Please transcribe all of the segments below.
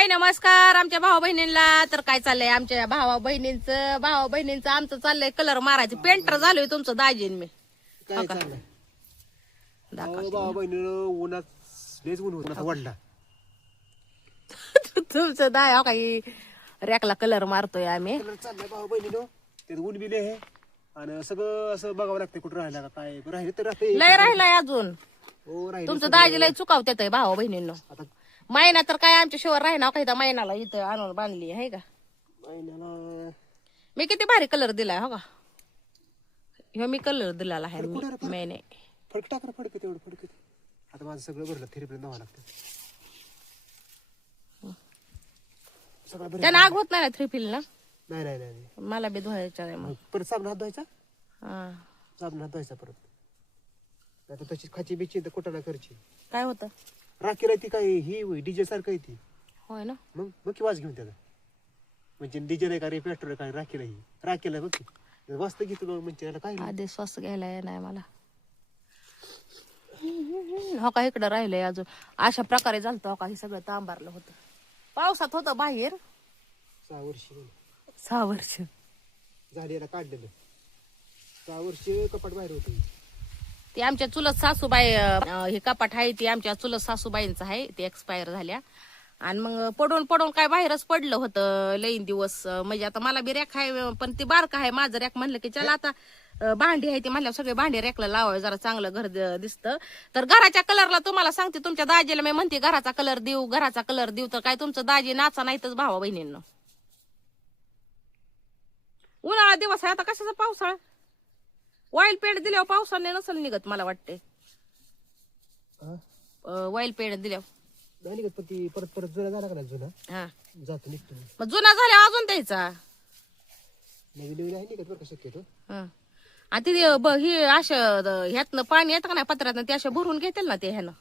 हाय नमस्कार आमच्या भाऊ बहिणींना. तर काय चाललंय आमच्या भावा बहिणींचं आमचं चाललंय कलर मारायचे. पेंटर झालोय तुमचं दाजीन मी. काय चाललंय भावा बहिणीनं उन्हात लयच ऊन होतं वडला. तुमचं दाय हो काही रॅकला कलर मारतोय आम्ही. कलर चाललाय भावा बहिणीनं त्यात ऊन बिले आहे आणि सगळं असं बघावं लागतं कुठं राहिला का काय राहिले तर राहते. लय राहिलाय अजून हो राहिले तुमचं दाजी लय चुकावत्यात भावा बहिणींनो. आता महिना तर काय आमच्या शिवाय राहिना काही तर महिन्याला इथं आणून बांधली आहे का. महिन्याला मी किती भारी कलर दिलाय हो का. ह्यो मी कलर दिलेला आहे महिने. फडक टाकर फडक तेवढं फडक. आता माझं सगळं भरलं थेरीपर्यंत जावं लागतं सगळं भरलं. त्यानं आग होत नाही ना थ्री ना. नाही नाही नाही मला बी धुवायचं आहे मग. परत साबण हात धुवायचा. हा. साबण हात धुवायचा परत. आता तशीच खाची बिची तर कुठं ना करची. काय होतं राखीला ती काय ही डीजे सारखं आहे ती. होय ना. मग बघ की वाज घेऊन त्याचा म्हणजे डीजे नाही का रे पेट्रोल काय राखीला ही राखीला बघ की वाजता घेतो म्हणजे याला काय आधी श्वास घ्यायला नाही मला. हो का इकडं राहिलंय अजून. अशा प्रकारे झालं हो का. हे सगळं तांबारलं होतं पावसात होतं बाहेर. 6 वर्ष 6 वर्ष झाली याला काढलेलं. 6 वर्ष कपाट बाहेर होत. ती आमच्या चुलत सासूबाई हे कपाट आहे ती आमच्या चुलत सासूबाईंचं आहे. ते एक्सपायर झाल्या आणि मग पडून पडून काय बाहेरच पडलं होतं लईन दिवस. म्हणजे आता मला बी रॅक आहे पण ती बारक आहे माझं रॅक. म्हणलं की चला आता भांडी आहे ती म्हणल्या सगळे भांडी रॅकला लावावं जरा चांगलं घर दिसतं. तर घराच्या कलरला तुम्हाला सांगते तुमच्या दाजीला मी म्हणते घराचा कलर देऊ तर काय तुमचं दाजी नाचा नाहीतच भावा बहिणींना. उन्हाळा दिवस आहे आता कशाचा पावसाळा. ऑइल पेंट दिल्यावर पावसाने नसल निघत मला वाटते. ऑइल पेंट दिल्यावर नाही निघत पण ती परत परत जुना झाला का नाही जुना हा जातो निघतो. मग जुना झाल्यावर अजून द्यायचा. नवीन नवीन आहे निघत बरं का शक्यतो. आणि ते ही अशा ह्यातनं पाणी येतं का नाही पत्र्यातनं ते अशा भरून घेतील ना ते ह्यानं.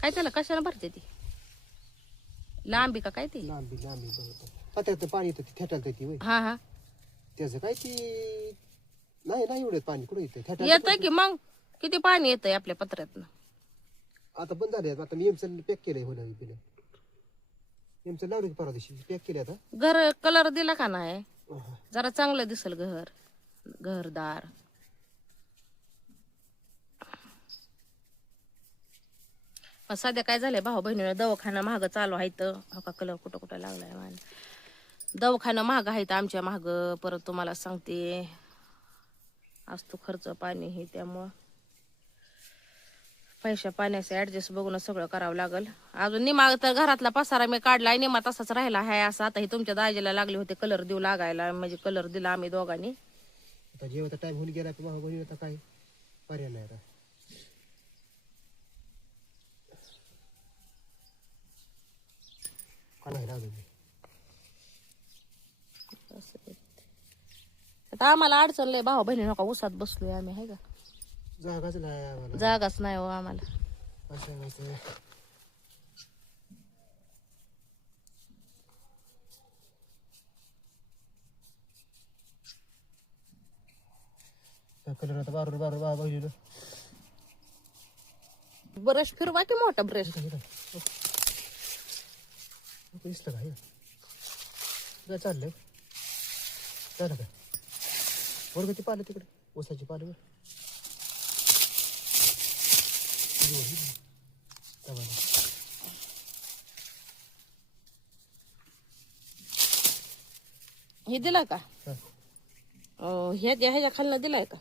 काय त्याला कशाला भरते ती लांबी का काय ती. लांबी बरोबर पत्र्यात पाणी येतं ती थेटालतं ती वय हा हा त्याचं काय ती नाही एवढं पाणी कुठं येतं येतंय की मग किती पाणी येतंय आपल्या पत्र्यातनं. आता बंद झाले आता मी एमचं पॅक केलंय होणार पिलं एमचं लावलं की परवा दिवशी पॅक केले आता. घर कलर दिला का नाही जरा चांगलं दिसल घरदार. पण सध्या काय झालंय भाऊ बहिणीला दवाखाना महाग चालू आहे तर हो का कलर कुठं कुठं लागलाय मला. दवाखाना महाग आहे तर आमच्या महाग. परत तुम्हाला सांगते असतो खर्च पाणी हे त्यामुळं पैशा पाण्याचं ऍडजस्ट बघून सगळं करावं लागल. अजून निमा तर घरातला पसारा मी काढलाय निमा तसाच राहिला आहे. असं आता हे तुमच्या दाजीला लागले होते कलर देऊ लागायला म्हणजे कलर दिला आम्ही दोघांनी. आता जेव्हा टाइम होऊन गेला भाऊ बहिणी आता काय पर्याय नाही आता. काय लागलं आता आम्हाला अडचण लय भाऊ बहिणी नका उसात बसलोय आम्ही आहे का. जागाच नाही आम्हाला जागाच नाही हो आम्हाला. कलर आता बारून बाबा बहिणीनं ब्रश फिरवा की मोठा ब्रश. दिसलं का हे चाललंय झालं का वर ती पालं तिकडे ऊसाची पालं हे दिलाय का ह्याच्या खालनं दिलाय का.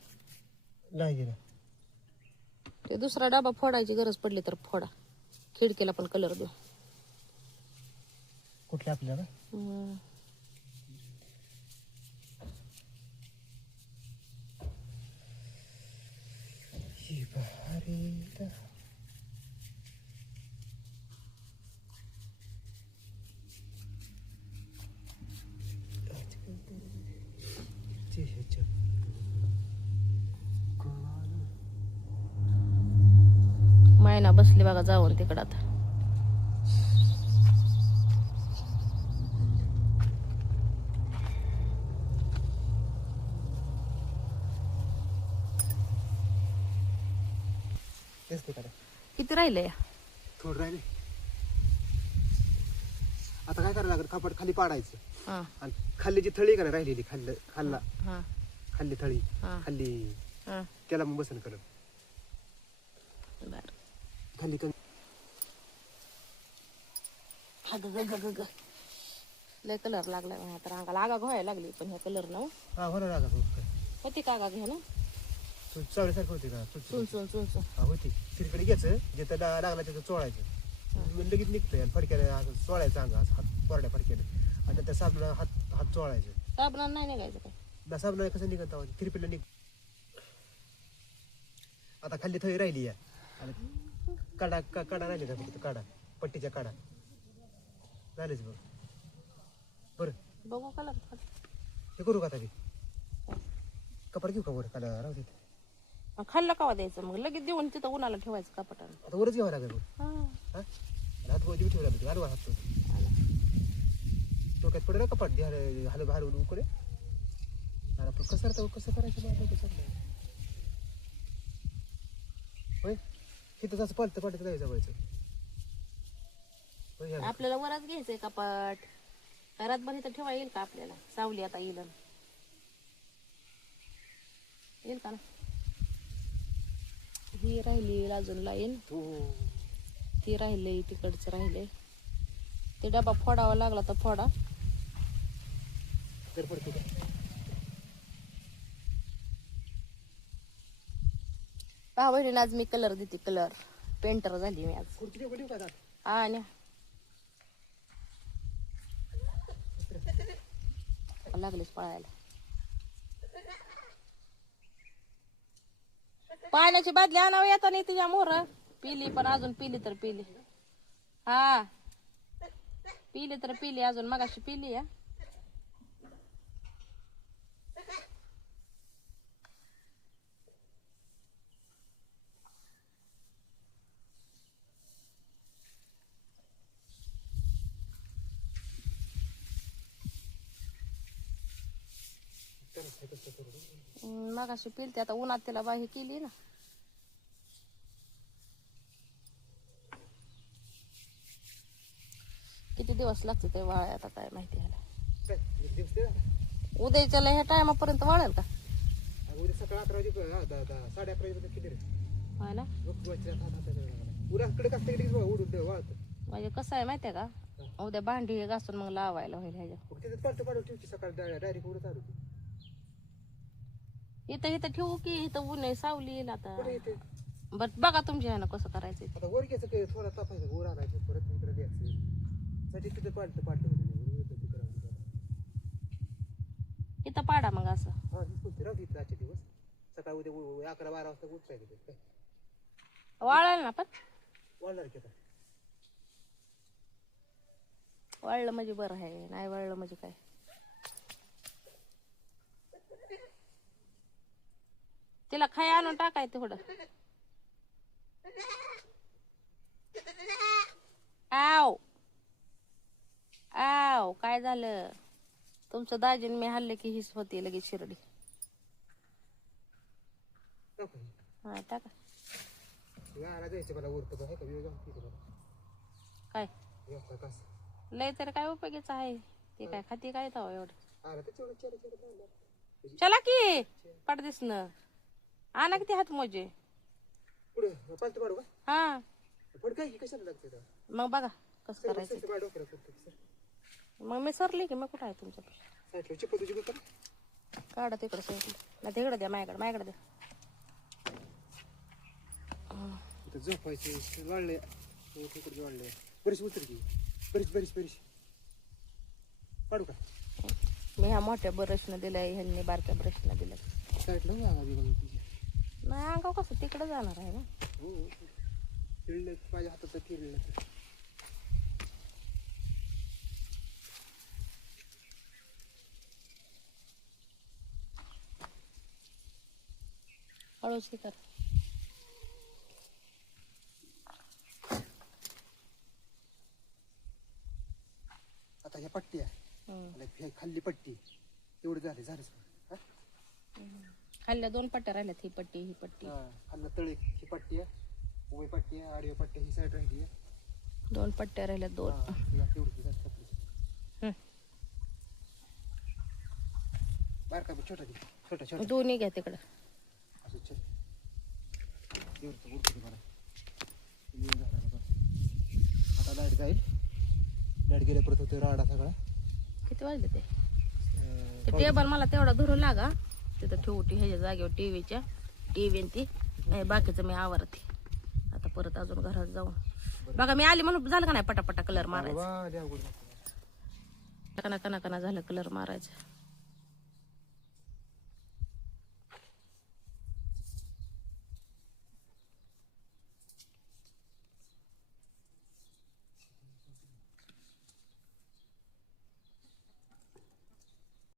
नाही गेला ते दुसरा डबा फोडायची गरज पडली तर फोडा. खिडकीला पण कलर देऊ. कुठल्या आपल्याला मायना बसली बघा जाऊन तिकडं आता. किती राहिले थोडं राहिले आता काय करायला लागेल, कपाट खाली पाडायचं हा आणि खाल्ली जी थळी का नाही राहिलेली खाल्ला हा खाल्ली थळी हा खाल्ली हा त्याला मग बसन कलर बर खाल्ली कलर. लय कलर लागलाय माझ्या तर अंगाला आगा घोळायला लागली पण ह्या कलर न हा होणार आगा होती का आगा घ्या ना चावल्यासारखं होते का चुन चुन चुन चुन हा होती. तिकडे घ्यायचं जिथं लागला तिथं चोळायचं लगेच निघतंय आणि फडक्याने असं चोळायचं अंग असं हात कोरड्या फडक्याने आणि नंतर साबणा हात चोळायचं. साबणाला नाही निघायचं काय ना साबणा कसं निघत तिरपीला निघ. आता खाल्ली थळी राहिली या आणि कडा राहिली का फक्त काढा पट्टीच्या काढा झालेच बघ. बरं बघू कलर हे करू का आता कपडा घेऊ का बरं काढा राहू दे. खाल्लं कावा द्यायचं मग लगेच देऊन तिथं उन्हाला ठेवायचं कपाटानं. आता वरच घ्यावं लागेल हा हा हात वर ठेवला लागेल हलवा हात डोक्यात पडे ना कपाट हलवून उकडे अरे आपण कसं करायचं होय तिथं असं पालतं जायचं होय. आपल्याला वरच घ्यायचंय कपाट रातभर इथं ठेवा येईल का आपल्याला सावली आता येईल का ना. ही राहिली अजून लाईन ती राहिले तिकडचं राहिले ते डबा फोडावा लागला तर फोडा. तर पडते का पहा बहिणीने आज मी कलर देते कलर पेंटर झाली मी आज. खुर्ची देऊ का हा ना लागलेच पळायला. पाण्याची बादली आणावं येता नाही तिच्या मोर पिली पण अजून पिली तर पिली. हा पिली तर पिली अजून मगाशी पिली या. मगाशी पिलते आता उन्हात तिला बाही केली ना. किती दिवस लागते ते वाळाय आता काय माहिती ह्याला. उद्याच्या ह्या टायमापर्यंत वाळेल का उद्या सकाळ 11 वाजे 11:30 वाजे किती रे होय ना. उराकडे कसं उडून वाळत म्हणजे कसं आहे माहितीये का उद्या भांडी हे घासून मग लावायला होईल ह्याच्या. तिथं पालतं पाडून ठेवची सकाळी डायरेक्ट उडत आलो इथं ठेवू की इथं ऊन आहे सावली येईल आता. येते बर बघा तुमच्या ह्यानं कसं करायचं. आता वर घ्यायचं काही थोडा तापायचं वर आणायचं परत इकडे द्यायचं साठी तिथं पाडलं इथं पाडा मग असं. हा ही राहू इथं आजचे दिवस सकाळी उद्या 11-12 वाजता उठायचं काय वाळाल ना पण वाढणार की आता वाळलं म्हणजे बरं आहे नाही वाळलं म्हणजे काय. तिला खाय आणून टाकाय थोडं. आव आव काय झालं तुमचं दाजीन मी हल्ले की हीच होती लगेच शिरडी. हा टाका जायचं मला उरत काय काय लय तर काय उपयोगीचं आहे ते काय खाती काय तवा एवढं. आला तर चला की पडदिस न आणा किती हात मोजे पुढे पालतं पाडू का हा पण काय कशाला लागतं मग बघा कसं करायचं. मग मी सरली की मग कुठं आहे तुमच्या चिपट तुझी काढा तिकडं साईडला नाही तिकडं द्या माझ्याकडे द्या. झोपायचे वाढले वाढले बरीच उतर की बरीच पाडू का मी ह्या मोठ्या ब्रशनं दिलाय ह्यांनी बारक्या ब्रशनं दिलं. नाही अंगाव कसं तिकडं जाणार आहे ना. हो फिरलं माझ्या हातात फिरलं हळूच हे कर. आता ह्या पट्टी आहे खाल्ली पट्टी एवढी झालीच खाल्ल्या 2 पट्ट्या राहिल्यात ही पट्टी खाल्लं तळे ही पट्टी आहे उभी पट्टी आहे आडवी पट्टी ही साईड राहिली 2 पट्ट्या राहिल्यात 2. तेवढी बाहेर का छोटा दे छोटा छोटा दोन्ही घ्या तिकडं. असं चल उडतो मला आता लाईट जाईल. लाईट गेल्या परत होते राडा सगळा. किती वाजले ते? टेबल मला तेवढा धरून लागा तिथं ठेवटी ह्याच्या जागेवर टीव्हीच्या टीव्ही ती नाही बाकीचं मी आवरते आता परत अजून घरात जाऊन. बघा मी आली म्हणून झालं का नाही पटापटा कलर मारायचा. बाबा लय अवघड झालं. कना कना कना झालं कलर मारायचं.